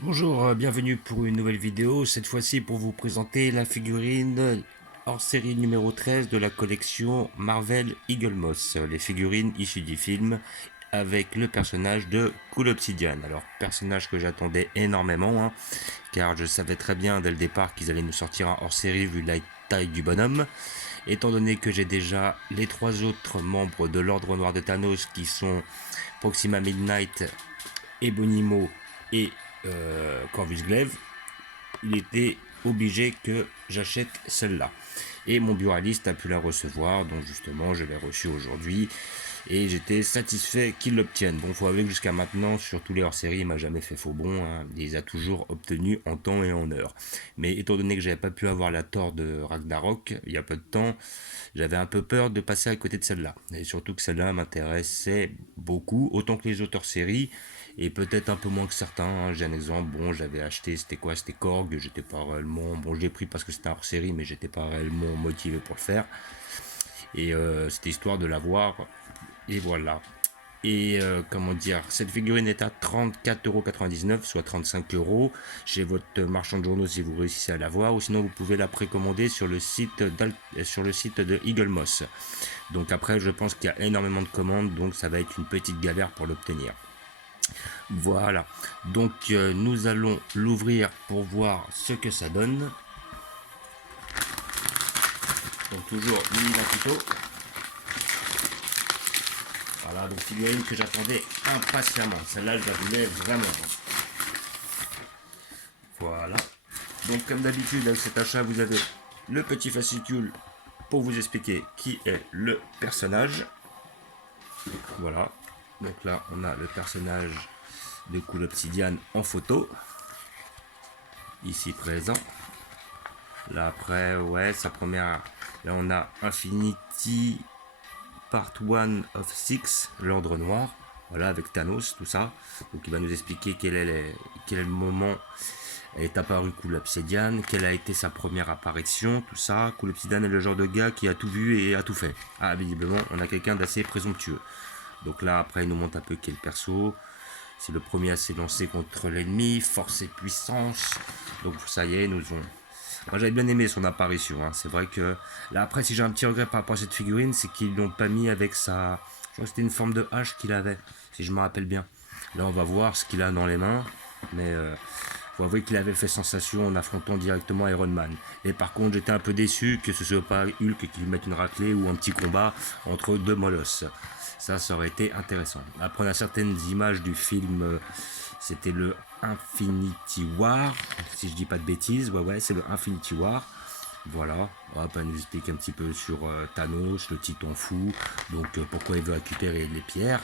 Bonjour, bienvenue pour une nouvelle vidéo, cette fois-ci pour vous présenter la figurine hors série numéro 13 de la collection Marvel Eagle Moss, les figurines issues du film avec le personnage de Cool Obsidian. Alors, personnage que j'attendais énormément, car je savais très bien dès le départ qu'ils allaient nous sortir un hors série vu la taille du bonhomme. Étant donné que j'ai déjà les trois autres membres de l'Ordre Noir de Thanos qui sont Proxima Midnight, Ebonimo et Corvus Glaive, il était obligé que j'achète celle-là. Et mon buraliste a pu la recevoir, donc justement je l'ai reçue aujourd'hui. Et j'étais satisfait qu'il l'obtienne. Bon, faut avouer que jusqu'à maintenant, sur tous les hors-séries, il m'a jamais fait faux bon. Il les a toujours obtenus en temps et en heure. Mais étant donné que j'avais pas pu avoir la Thor de Ragnarok il y a peu de temps, j'avais un peu peur de passer à côté de celle-là. Et surtout que celle-là m'intéressait beaucoup, autant que les autres séries, et peut-être un peu moins que certains. J'ai un exemple, bon, j'avais acheté, c'était quoi? C'était Korg, j'étais pas réellement, bon, je l'ai pris parce que c'était un hors-série, mais j'étais pas réellement motivé pour le faire. Et c'était histoire de l'avoir, et voilà. Et comment dire, cette figurine est à 34,99 €, soit 35 euros chez votre marchand de journaux si vous réussissez à l'avoir, ou sinon vous pouvez la précommander sur le site de Eagle Moss. Donc après, je pense qu'il y a énormément de commandes, donc ça va être une petite galère pour l'obtenir. Voilà, donc nous allons l'ouvrir pour voir ce que ça donne. Donc toujours mini couteau. Voilà, donc figurine que j'attendais impatiemment. Celle-là, je la voulais vraiment. Voilà. Donc comme d'habitude, avec cet achat, vous avez le petit fascicule pour vous expliquer qui est le personnage. Voilà. Donc là, on a le personnage de Cool Obsidian en photo. Ici présent. Là après, ouais, sa première... Là, on a Infinity Part 1 of 6, l'ordre noir. Voilà, avec Thanos, tout ça. Donc il va nous expliquer quel est le moment est apparu Cool Obsidian, quelle a été sa première apparition, tout ça. Cool Obsidian est le genre de gars qui a tout vu et a tout fait. Ah, visiblement, on a quelqu'un d'assez présomptueux. Donc là, après, il nous montre un peu qui est le perso. C'est le premier à s'élancer contre l'ennemi, force et puissance. Donc ça y est, nous ont... Moi j'avais bien aimé son apparition. C'est vrai que là après, si j'ai un petit regret par rapport à cette figurine, c'est qu'ils l'ont pas mis avec sa... Je crois que c'était une forme de hache qu'il avait, si je me rappelle bien. Là on va voir ce qu'il a dans les mains. Mais faut avouer qu'il avait fait sensation en affrontant directement Iron Man. Et par contre, j'étais un peu déçu que ce soit pas Hulk qui lui mette une raclée ou un petit combat entre deux molosses. Ça aurait été intéressant. Après, on a certaines images du film, c'était le Infinity War, si je dis pas de bêtises. Ouais, c'est le Infinity War. Voilà, on va nous expliquer un petit peu sur Thanos, le titan fou, donc pourquoi il veut récupérer les pierres.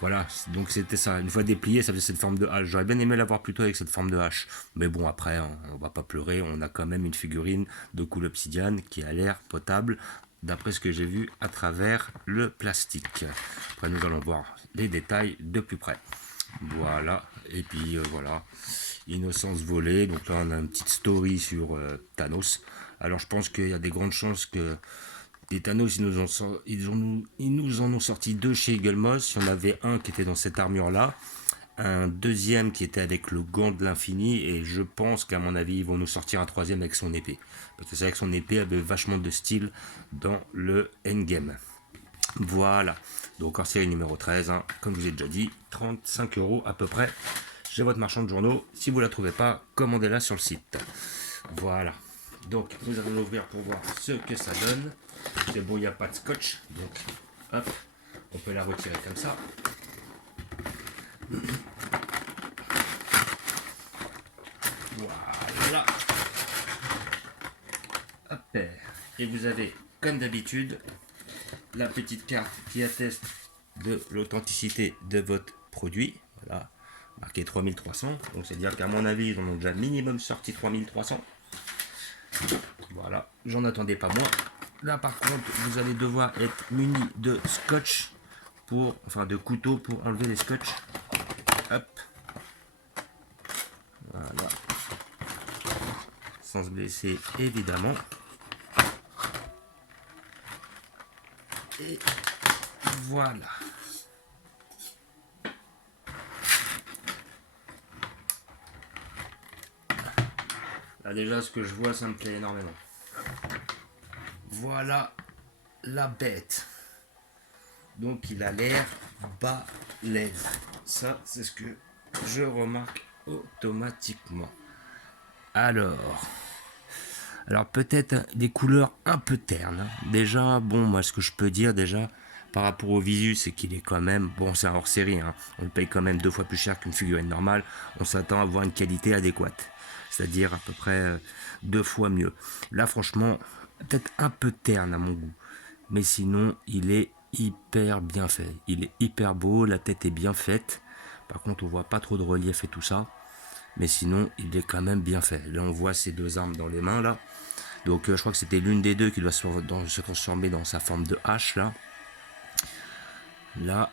Voilà, donc c'était ça. Une fois déplié, ça faisait cette forme de hache. J'aurais bien aimé l'avoir plutôt avec cette forme de hache. Mais bon, après, on va pas pleurer. On a quand même une figurine de Cool Obsidian qui a l'air potable, d'après ce que j'ai vu à travers le plastique. Après, nous allons voir les détails de plus près. Voilà, et puis voilà. Innocence volée. Donc là, on a une petite story sur Thanos. Alors, je pense qu'il y a des grandes chances que des Thanos, ils nous en ont sorti deux chez Eagle Moss. Il y en avait un qui était dans cette armure-là, un deuxième qui était avec le gant de l'infini, et je pense qu'à mon avis, ils vont nous sortir un troisième avec son épée. Parce que c'est vrai que son épée avait vachement de style dans le endgame. Voilà, donc en série numéro 13, comme je vous ai déjà dit, 35 € à peu près chez votre marchand de journaux. Si vous ne la trouvez pas, commandez-la sur le site. Voilà, donc nous allons l'ouvrir pour voir ce que ça donne. C'est bon, il n'y a pas de scotch, donc hop, on peut la retirer comme ça. Voilà. Hop. Et vous avez, comme d'habitude, la petite carte qui atteste de l'authenticité de votre produit. Voilà, marqué 3300. Donc c'est-à-dire qu'à mon avis, ils en ont déjà minimum sorti 3300. Voilà, j'en attendais pas moins. Là par contre, vous allez devoir être muni de scotch pour, enfin de couteau pour enlever les scotch. Hop. Voilà. Sans se blesser évidemment. Et voilà. Ah, déjà, ce que je vois, ça me plaît énormément. Voilà la bête. Donc, il a l'air balèze. Ça, c'est ce que je remarque automatiquement. Alors peut-être des couleurs un peu ternes. Déjà, bon, moi, ce que je peux dire déjà par rapport au visu, c'est qu'il est quand même, bon, c'est un hors-série, hein. On le paye quand même 2 fois plus cher qu'une figurine normale. On s'attend à avoir une qualité adéquate, c'est-à-dire à peu près 2 fois mieux. Là, franchement, peut-être un peu terne à mon goût, mais sinon, il est hyper bien fait. Il est hyper beau, la tête est bien faite. Par contre, on voit pas trop de relief et tout ça. Mais sinon, il est quand même bien fait. Là, on voit ces deux armes dans les mains, là. Donc, je crois que c'était l'une des deux qui doit se transformer dans sa forme de hache, là. Là,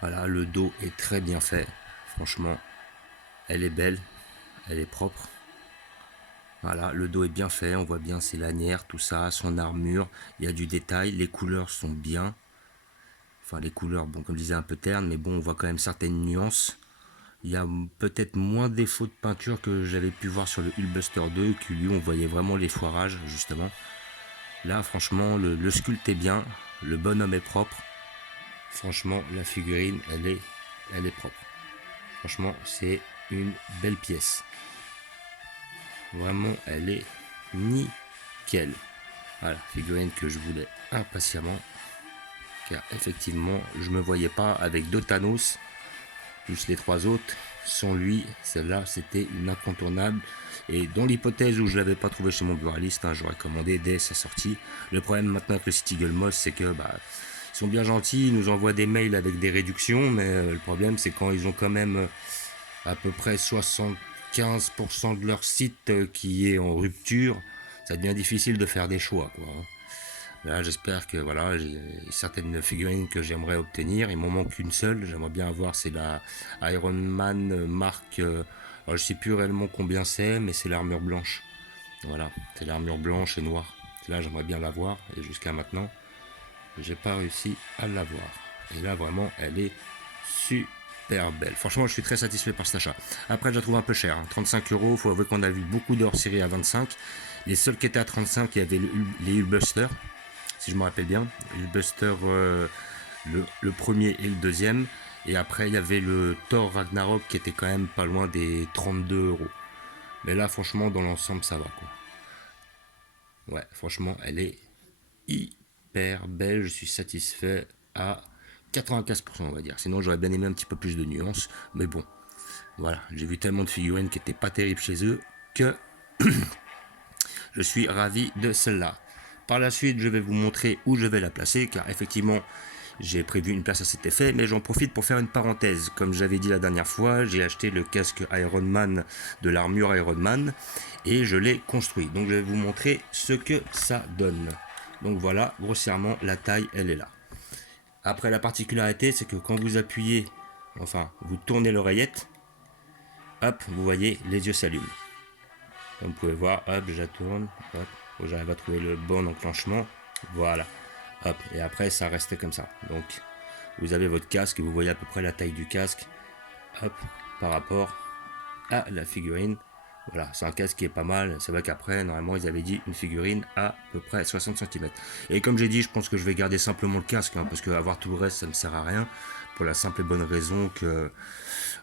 voilà, le dos est très bien fait. Franchement, elle est belle, elle est propre. Voilà, le dos est bien fait, on voit bien ses lanières, tout ça, son armure. Il y a du détail, les couleurs sont bien. Enfin, les couleurs, bon, comme je disais, un peu ternes, mais bon, on voit quand même certaines nuances. Il y a peut-être moins de défauts de peinture que j'avais pu voir sur le Hulkbuster 2, qui lui, on voyait vraiment les foirages, justement. Là, franchement, le sculpte est bien, le bonhomme est propre. Franchement, la figurine, elle est propre. Franchement, c'est une belle pièce. Vraiment, elle est nickel. Voilà, figurine que je voulais impatiemment. Car effectivement, je me voyais pas avec deux Thanos, plus les 3 autres. Sans lui, celle-là, c'était une incontournable. Et dans l'hypothèse où je l'avais pas trouvé chez mon buraliste, hein, j'aurais commandé dès sa sortie. Le problème maintenant avec le City Girl Moss, c'est que ils sont bien gentils, ils nous envoient des mails avec des réductions, mais le problème c'est quand ils ont quand même à peu près 75% de leur site qui est en rupture, ça devient difficile de faire des choix, quoi. Là, j'espère que voilà, j'ai certaines figurines que j'aimerais obtenir. Il m'en manque une seule. J'aimerais bien avoir, c'est la Iron Man marque. Alors, je sais plus réellement combien c'est, mais c'est l'armure blanche. Voilà, c'est l'armure blanche et noire. Là, j'aimerais bien l'avoir. Et jusqu'à maintenant, j'ai pas réussi à l'avoir. Et là, vraiment, elle est super belle. Franchement, je suis très satisfait par cet achat. Après, je la trouve un peu cher, hein. 35 euros. Faut avouer qu'on a vu beaucoup de hors-série à 25. Les seuls qui étaient à 35, il y avait les Hulkbusters, si je me rappelle bien. Hulkbuster, le premier et le deuxième. Et après, il y avait le Thor Ragnarok qui était quand même pas loin des 32 euros. Mais là, franchement, dans l'ensemble, ça va, quoi. Ouais, franchement, elle est hyper belle. Je suis satisfait à 95%, on va dire. Sinon, j'aurais bien aimé un petit peu plus de nuances. Mais bon, voilà. J'ai vu tellement de figurines qui n'étaient pas terribles chez eux que je suis ravi de celle-là. Par la suite, je vais vous montrer où je vais la placer, car effectivement, j'ai prévu une place à cet effet, mais j'en profite pour faire une parenthèse. Comme j'avais dit la dernière fois, j'ai acheté le casque Iron Man de l'armure Iron Man, et je l'ai construit. Donc je vais vous montrer ce que ça donne. Donc voilà, grossièrement, la taille, elle est là. Après, la particularité, c'est que quand vous appuyez, enfin, vous tournez l'oreillette, hop, vous voyez, les yeux s'allument. Comme vous pouvez voir, hop, je la tourne, hop, j'arrive à trouver le bon enclenchement, voilà, hop, et après ça reste comme ça. Donc vous avez votre casque et vous voyez à peu près la taille du casque, hop, par rapport à la figurine. Voilà, c'est un casque qui est pas mal. C'est vrai qu'après, normalement, ils avaient dit une figurine à peu près 60 cm. Et comme j'ai dit, je pense que je vais garder simplement le casque, hein, parce qu'avoir tout le reste, ça ne me sert à rien. Pour la simple et bonne raison que,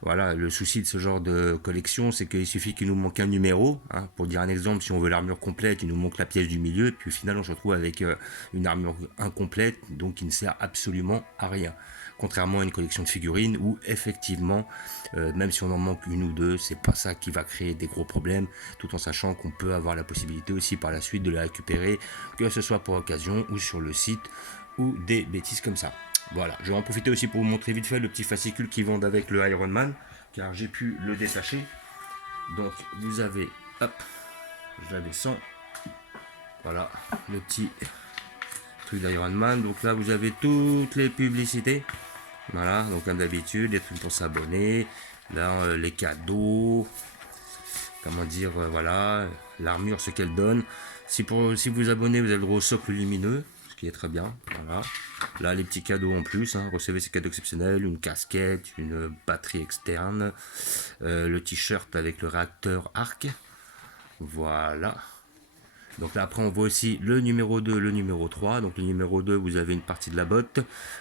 voilà, le souci de ce genre de collection, c'est qu'il suffit qu'il nous manque un numéro. Hein. Pour dire un exemple, si on veut l'armure complète, il nous manque la pièce du milieu, et puis au final, on se retrouve avec une armure incomplète, donc qui ne sert absolument à rien. Contrairement à une collection de figurines où effectivement, même si on en manque une ou deux, c'est pas ça qui va créer des gros problèmes, tout en sachant qu'on peut avoir la possibilité aussi par la suite de la récupérer, que ce soit pour occasion ou sur le site ou des bêtises comme ça. Voilà, je vais en profiter aussi pour vous montrer vite fait le petit fascicule qu'ils vendent avec le Iron Man, car j'ai pu le détacher. Donc vous avez, hop, je la descends, voilà, le petit truc d'Iron Man. Donc là vous avez toutes les publicités. Voilà, donc comme d'habitude, les trucs pour s'abonner, là les cadeaux, comment dire, voilà, l'armure, ce qu'elle donne. Si vous abonnez, vous avez le droit au socle lumineux, ce qui est très bien. Voilà, là les petits cadeaux en plus, hein, recevez ces cadeaux exceptionnels, une casquette, une batterie externe, le t-shirt avec le réacteur arc. Voilà. Donc là, après, on voit aussi le numéro 2, le numéro 3. Donc le numéro 2, vous avez une partie de la botte.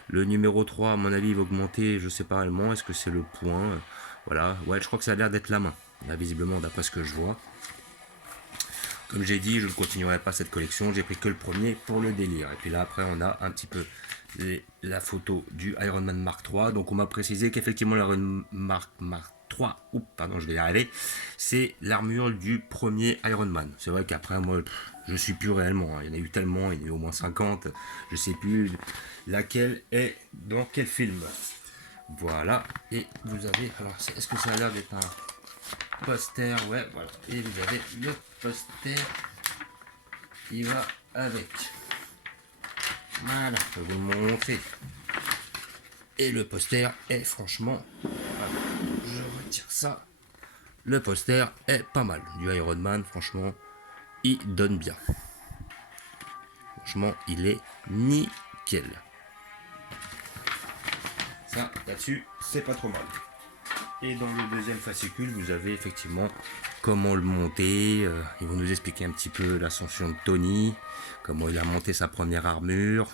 Le numéro 3, à mon avis, il va augmenter, je sais pas réellement, est-ce que c'est le point? Voilà, ouais, je crois que ça a l'air d'être la main, là, visiblement, d'après ce que je vois. Comme j'ai dit, je ne continuerai pas cette collection, j'ai pris que le premier pour le délire. Et puis là, après, on a un petit peu la photo du Iron Man Mark III. Donc on m'a précisé qu'effectivement, l'Iron Mark 3, pardon, je vais y arriver, c'est l'armure du premier Iron Man. C'est vrai qu'après, moi, je suis plus réellement. Il y en a eu tellement, il y en a eu au moins 50. Je sais plus laquelle est dans quel film. Voilà. Et vous avez, alors, est-ce que ça a l'air d'être un poster? Ouais, voilà. Et vous avez le poster qui va avec. Voilà, je vais vous le montrer. Et le poster est franchement, je retire ça. Le poster est pas mal. Du Iron Man, franchement, il donne bien. Franchement, il est nickel. Ça, là-dessus, c'est pas trop mal. Et dans le deuxième fascicule, vous avez effectivement comment le monter. Ils vont nous expliquer un petit peu l'ascension de Tony, comment il a monté sa première armure.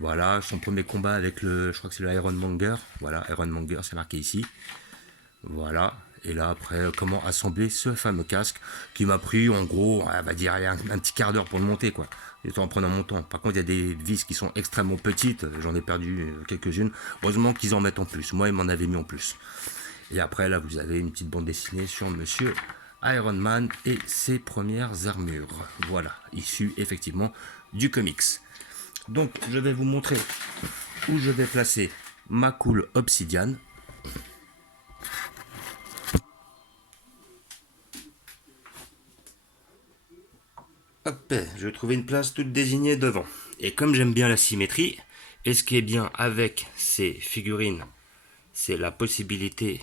Voilà, son premier combat avec le, je crois que c'est le Ironmonger. Voilà, Ironmonger, c'est marqué ici. Voilà, et là après, comment assembler ce fameux casque qui m'a pris en gros, on va dire un petit quart d'heure pour le monter, quoi. Et en prenant mon temps. Par contre, il y a des vis qui sont extrêmement petites, j'en ai perdu quelques-unes. Heureusement qu'ils en mettent en plus. Moi, ils m'en avaient mis en plus. Et après, là, vous avez une petite bande dessinée sur Monsieur Iron Man et ses premières armures. Voilà, issu effectivement du comics. Donc, je vais vous montrer où je vais placer ma cool obsidiane. Hop, je vais trouver une place toute désignée devant. Et comme j'aime bien la symétrie, et ce qui est bien avec ces figurines, c'est la possibilité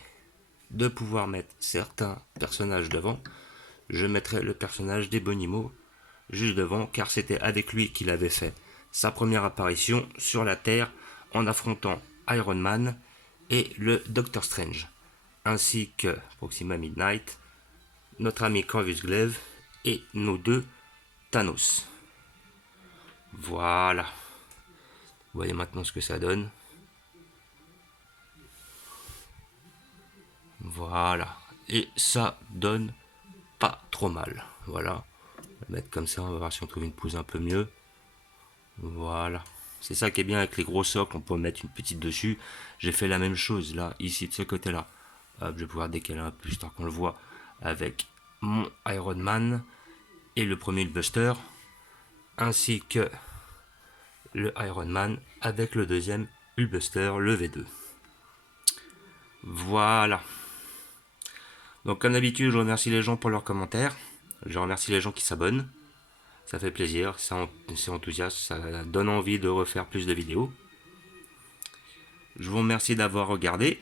de pouvoir mettre certains personnages devant. Je mettrai le personnage d'Ebonimo juste devant, car c'était avec lui qu'il avait fait sa première apparition sur la Terre en affrontant Iron Man et le Doctor Strange, ainsi que Proxima Midnight, notre ami Corvus Glaive et nos deux Thanos. Voilà. Vous voyez maintenant ce que ça donne. Voilà. Et ça donne pas trop mal. Voilà. On va le mettre comme ça, on va voir si on trouve une pose un peu mieux. Voilà. C'est ça qui est bien avec les gros socles, on peut mettre une petite dessus. J'ai fait la même chose là, ici de ce côté-là. Hop, je vais pouvoir décaler un peu histoire qu'on le voit avec mon Iron Man et le premier Buster, ainsi que le Iron Man avec le deuxième Hulkbuster, le V2. Voilà. Donc comme d'habitude, je remercie les gens pour leurs commentaires. Je remercie les gens qui s'abonnent. Ça fait plaisir, c'est enthousiaste, ça donne envie de refaire plus de vidéos. Je vous remercie d'avoir regardé.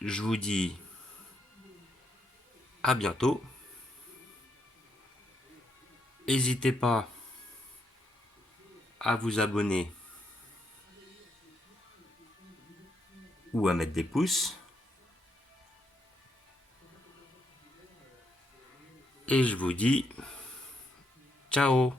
Je vous dis à bientôt. N'hésitez pas à vous abonner ou à mettre des pouces. Et je vous dis ciao.